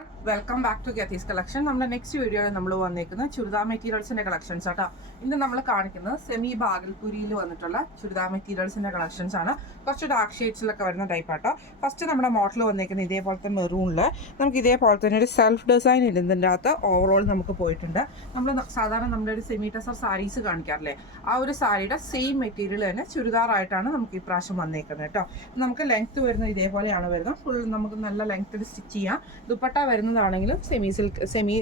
Welcome back to ഗത്തീസ് collection. നമ്മുടെ next വീഡിയോയിൽ നമ്മൾ വന്നിരിക്കുന്നത് ചുരിദാർ മെറ്റീരിയൽസിന്റെ കളക്ഷൻസ് ആട്ടോ. ഇന്ന് നമ്മൾ കാണിക്കുന്നത് സെമി ബാഗൽപുരിയിൽ വന്നിട്ടുള്ള ചുരിദാർ മെറ്റീരിയൽസിന്റെ കളക്ഷൻസ് ആണ്. കുറച്ച് ഡാർക്ക് ഷെയ്ഡ്സിലൊക്കെ വരുന്ന ടൈപ്പ് ആട്ടോ. ഫസ്റ്റ് നമ്മുടെ മോഡൽ വന്നിരിക്കുന്നത് ഇതേപോലത്തെ മെറൂണിൽ നമുക്ക് ഇതേപോലെ തന്നെ ഒരു സെൽഫ് ഡിസൈൻ ഇടുന്നതിൻ്റെ അകത്ത് ഓവറോൾ നമുക്ക് പോയിട്ടുണ്ട്. നമ്മൾ സാധാരണ നമ്മുടെ ഒരു സെമി ടെസർ സാരീസ് കാണിക്കാറില്ലേ, ആ ഒരു സാരിയുടെ സെയിം മെറ്റീരിയൽ തന്നെ ചുരിദാറായിട്ടാണ് നമുക്ക് ഈ പ്രാവശ്യം വന്നേക്കുന്നത് കേട്ടോ. നമുക്ക് ലെങ്ത് വരുന്നത് ഇതേപോലെയാണ് വരുന്നത്. ഫുൾ നമുക്ക് നല്ല ലെങ്ത്തിൽ സ്റ്റിച്ച് ചെയ്യാം. ദുപ്പട്ട വരുന്നതാണെങ്കിലും സെമി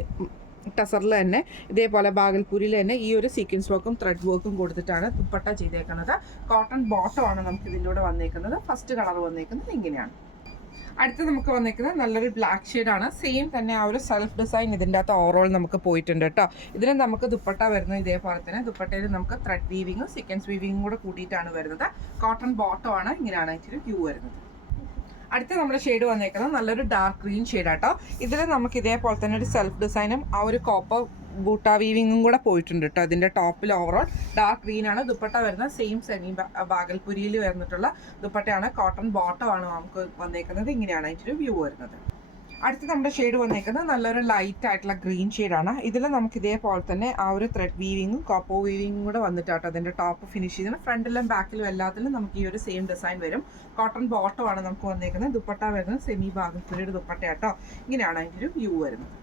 ടസറിൽ തന്നെ ഇതേപോലെ ബാഗൽപൂരിൽ തന്നെ ഈ ഒരു സീക്വൻസ് വർക്കും ത്രെഡ് വർക്കും കൊടുത്തിട്ടാണ് ദുപ്പട്ട ചെയ്തേക്കുന്നത്. കോട്ടൺ ബോട്ടം ആണ് നമുക്ക് ഇതിൻ്റെ കൂടെ വന്നേക്കുന്നത്. ഫസ്റ്റ് കളർ വന്നേക്കുന്നത് ഇങ്ങനെയാണ്. അടുത്ത് നമുക്ക് വന്നേക്കുന്നത് നല്ലൊരു ബ്ലാക്ക് ഷെയ്ഡാണ്. സെയിം തന്നെ ആ ഒരു സെൽഫ് ഡിസൈൻ ഇതിൻ്റെ അകത്ത് ഓവറോൾ നമുക്ക് പോയിട്ടുണ്ട് കേട്ടോ. ഇതിന് നമുക്ക് ദുപ്പട്ട വരുന്നത് ഇതേപോലെ തന്നെ. ദുപ്പട്ടയിൽ നമുക്ക് ത്രെഡ് വീവിങ്ങും സീക്വൻസ് വീവിങ്ങും കൂടെ കൂട്ടിയിട്ടാണ് വരുന്നത്. കോട്ടൺ ബോട്ടം ആണ്. ഇങ്ങനെയാണ് ഇച്ചിരി വ്യൂ വരുന്നത്. അടുത്ത നമ്മുടെ ഷെയ്ഡ് വന്നേക്കുന്നത് നല്ലൊരു ഡാർക്ക് ഗ്രീൻ ഷെയ്ഡാട്ടോ. ഇതിൽ നമുക്ക് ഇതേപോലെ തന്നെ ഒരു സെൽഫ് ഡിസൈനും ആ ഒരു കോപ്പർ ബൂട്ട വീവിങ്ങും കൂടെ പോയിട്ടുണ്ട് കേട്ടോ. അതിൻ്റെ ടോപ്പിൽ ഓവറോൾ ഡാർക്ക് ഗ്രീൻ ആണ്. ദുപ്പട്ട വരുന്നത് സെയിം സെമി ബാഗൽപുരിയിൽ വരുന്നിട്ടുള്ള ദുപ്പട്ടയാണ്. കോട്ടൺ ബോട്ടം ആണ് നമുക്ക് വന്നേക്കുന്നത്. ഇങ്ങനെയാണ് അതിൻ്റെ വ്യൂ വരുന്നത്. അടുത്ത് നമ്മുടെ ഷെയ്ഡ് വന്നേക്കുന്നത് നല്ലൊരു ലൈറ്റ് ആയിട്ടുള്ള ഗ്രീൻ ഷെയ്ഡാണ്. ഇതിൽ നമുക്ക് ഇതേപോലെ തന്നെ ആ ഒരു ത്രെഡ് വീവിങ്ങും കോപ്പർ വീവിങ്ങും കൂടെ വന്നിട്ടാട്ടോ അതിൻ്റെ ടോപ്പ് ഫിനിഷ് ചെയ്യുന്നത്. ഫ്രണ്ടിലും ബാക്കിലും എല്ലാത്തിലും നമുക്ക് ഈ ഒരു സെയിം ഡിസൈൻ വരും. കോട്ടൺ ബോട്ടം ആണ് നമുക്ക് വന്നേക്കുന്നത്. ദുപ്പട്ട വരുന്നത് സെമി ബാഗൽപുരിയുടെ ദുപ്പട്ടയാട്ടോ. ഇങ്ങനെയാണ് അതിൻ്റെ ഒരു വ്യൂ വരുന്നത്.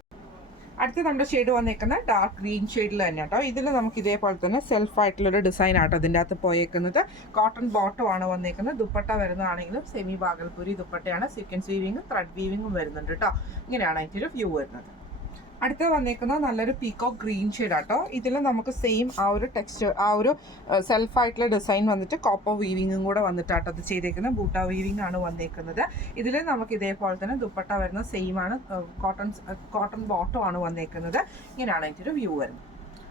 അടുത്ത് നമ്മുടെ ഷെയ്ഡ് വന്നേക്കുന്നത് ഡാർക്ക് ഗ്രീൻ ഷെയ്ഡിൽ തന്നെ കേട്ടോ. ഇതിൽ നമുക്ക് ഇതേപോലെ തന്നെ സെൽഫായിട്ടുള്ളൊരു ഡിസൈൻ ആട്ടോ അതിൻ്റെ അകത്ത് പോയേക്കുന്നത്. കോട്ടൺ ബോട്ടം ആണ് വന്നേക്കുന്നത്. ദുപ്പട്ട വരുന്നതാണെങ്കിലും സെമി ബാഗൽപുരി ദുപ്പട്ടയാണ്. സീക്വൻസ് വീവിങ്ങും ത്രെഡ് വീവിങ്ങും വരുന്നുണ്ട് കേട്ടോ. ഇങ്ങനെയാണ് അതിൻ്റെ ഒരു വ്യൂ വരുന്നത്. അടുത്ത് വന്നേക്കുന്നത് നല്ലൊരു പീകോക്ക് ഗ്രീൻ ഷെയ്ഡാട്ടോ. ഇതിൽ നമുക്ക് സെയിം ആ ഒരു ടെക്സ്ചർ ആ ഒരു സെൽഫായിട്ടുള്ള ഡിസൈൻ വന്നിട്ട് കോപ്പർ വീവിങ്ങും കൂടെ വന്നിട്ടാട്ടോ അത് ചെയ്തേക്കുന്നത്. ബൂട്ട വീവിങ് ആണ് വന്നേക്കുന്നത്. ഇതിൽ നമുക്ക് ഇതേപോലെ തന്നെ ദുപ്പട്ട വരുന്നത് സെയിം ആണ്. കോട്ടൺ ബോട്ടം ആണ് വന്നേക്കുന്നത്. ഇങ്ങനെയാണ് അതിൻ്റെ ഒരു വ്യൂ വരുന്നത്.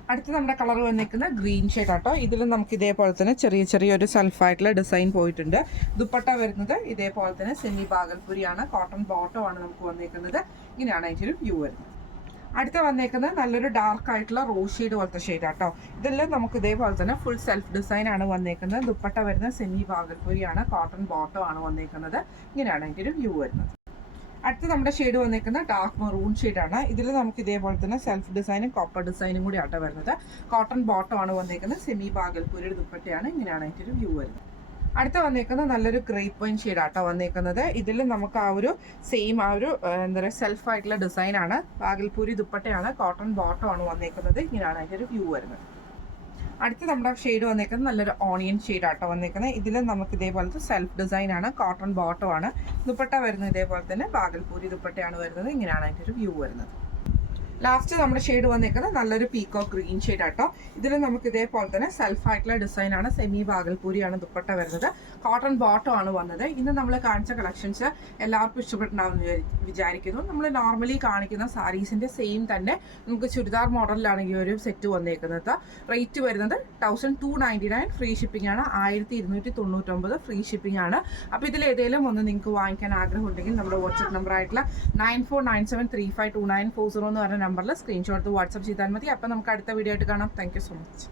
അടുത്ത് നമ്മുടെ കളർ വന്നേക്കുന്നത് ഗ്രീൻ ഷെയ്ഡ് ആട്ടോ. ഇതിൽ നമുക്ക് ഇതേപോലെ തന്നെ ചെറിയൊരു സെൽഫായിട്ടുള്ള ഡിസൈൻ പോയിട്ടുണ്ട്. ദുപ്പട്ട വരുന്നത് ഇതേപോലെ തന്നെ സെമി ബാഗൽപുരിയാണ്. കോട്ടൺ ബോട്ടം ആണ് നമുക്ക് വന്നേക്കുന്നത്. ഇങ്ങനെയാണ് അതിൻ്റെ ഒരു വ്യൂ വരുന്നത്. അടുത്ത വന്നേക്കുന്നത് നല്ലൊരു ഡാർക്ക് ആയിട്ടുള്ള റോസ് ഷെയ്ഡ് പോലത്തെ ഷെയ്ഡ് ആട്ടോ. ഇതെല്ലാം നമുക്ക് ഇതേപോലെ തന്നെ ഫുൾ സെൽഫ് ഡിസൈൻ ആണ് വന്നേക്കുന്നത്. ദുപ്പട്ട വരുന്നത് സെമി ബാഗൽപുരിയാണ്. കോട്ടൺ ബോട്ടം ആണ് വന്നേക്കുന്നത്. ഇങ്ങനെയാണ് അതിൻ്റെ ഒരു വ്യൂ വരുന്നത്. അടുത്ത് നമ്മുടെ ഷെയ്ഡ് വന്നേക്കുന്നത് ഡാർക്ക് മെറൂൺ ഷെയ്ഡാണ്. ഇതിൽ നമുക്ക് ഇതേപോലെ തന്നെ സെൽഫ് ഡിസൈനും കോപ്പർ ഡിസൈനും കൂടി ആട്ടോ വരുന്നത്. കോട്ടൺ ബോട്ടം ആണ് വന്നേക്കുന്നത്. സെമി ബാഗൽപുരിയുടെ ദുപ്പട്ടയാണ്. ഇങ്ങനെയാണ് അതിൻ്റെ ഒരു വ്യൂ വരുന്നത്. അടുത്ത വന്നേക്കുന്നത് നല്ലൊരു ഗ്രേപ്പ് വൈൻ ഷെയ്ഡാട്ടോ വന്നേക്കുന്നത്. ഇതിൽ നമുക്ക് ആ ഒരു സെയിം ആ ഒരു എന്താ പറയുക സെൽഫായിട്ടുള്ള ഡിസൈനാണ്. ബാഗൽപൂരി ദുപ്പട്ടയാണ്. കോട്ടൺ ബോട്ടം ആണ് വന്നേക്കുന്നത്. ഇങ്ങനെയാണ് അതിൻ്റെ ഒരു വ്യൂ വരുന്നത്. അടുത്ത് നമ്മുടെ ഷെയ്ഡ് വന്നേക്കുന്നത് നല്ലൊരു ഓണിയൻ ഷെയ്ഡാട്ടോ വന്നേക്കുന്നത്. ഇതിൽ നമുക്ക് ഇതേപോലത്തെ സെൽഫ് ഡിസൈനാണ്. കോട്ടൺ ബോട്ടം ആണ്. ദുപ്പട്ട വരുന്നത് ഇതേപോലെ തന്നെ ബാഗൽപൂരി ദുപ്പട്ടയാണ് വരുന്നത്. ഇങ്ങനെയാണ് അതിൻ്റെ ഒരു വ്യൂ വരുന്നത്. ലാസ്റ്റ് നമ്മുടെ ഷെയ്ഡ് വന്നേക്കുന്നത് നല്ലൊരു പീകോക്ക് ഗ്രീൻ ഷെയ്ഡ് ആട്ടോ. ഇതിൽ നമുക്ക് ഇതേപോലെ തന്നെ സെൽഫായിട്ടുള്ള ഡിസൈനാണ്. സെമി ബാഗൽപൂരിയാണ് ദുപ്പട്ട വരുന്നത്. കോട്ടൺ ബോട്ടം ആണ് വന്നത്. ഇന്ന് നമ്മൾ കാണിച്ച കളക്ഷൻസ് എല്ലാവർക്കും ഇഷ്ടപ്പെട്ടുണ്ടാവുമെന്ന് വിചാരിക്കുന്നു. നമ്മൾ നോർമലി കാണിക്കുന്ന സാരീസിൻ്റെ സെയിം തന്നെ നമുക്ക് ചുരിദാർ മോഡലിലാണ് ഈ ഒരു സെറ്റ് വന്നേക്കുന്നത്. റേറ്റ് വരുന്നത് 1299 ഫ്രീ ഷിപ്പിംഗ് ആണ്. 1299 ഫ്രീ ഷിപ്പിംഗ് ആണ്. അപ്പോൾ ഇതിൽ ഏതെങ്കിലും ഒന്ന് നിങ്ങൾക്ക് വാങ്ങിക്കാൻ ആഗ്രഹം ഉണ്ടെങ്കിൽ നമ്മുടെ വാട്സപ്പ് നമ്പർ ആയിട്ടുള്ള 9497352940 എന്ന് പറഞ്ഞ നമ്പറിൽ സ്ക്രീൻഷോട്ട് വാട്സപ്പ് ചെയ്താൽ മതി. അപ്പോൾ നമുക്ക് അടുത്ത വീഡിയോ ആയിട്ട് കാണാം. Thank you so much.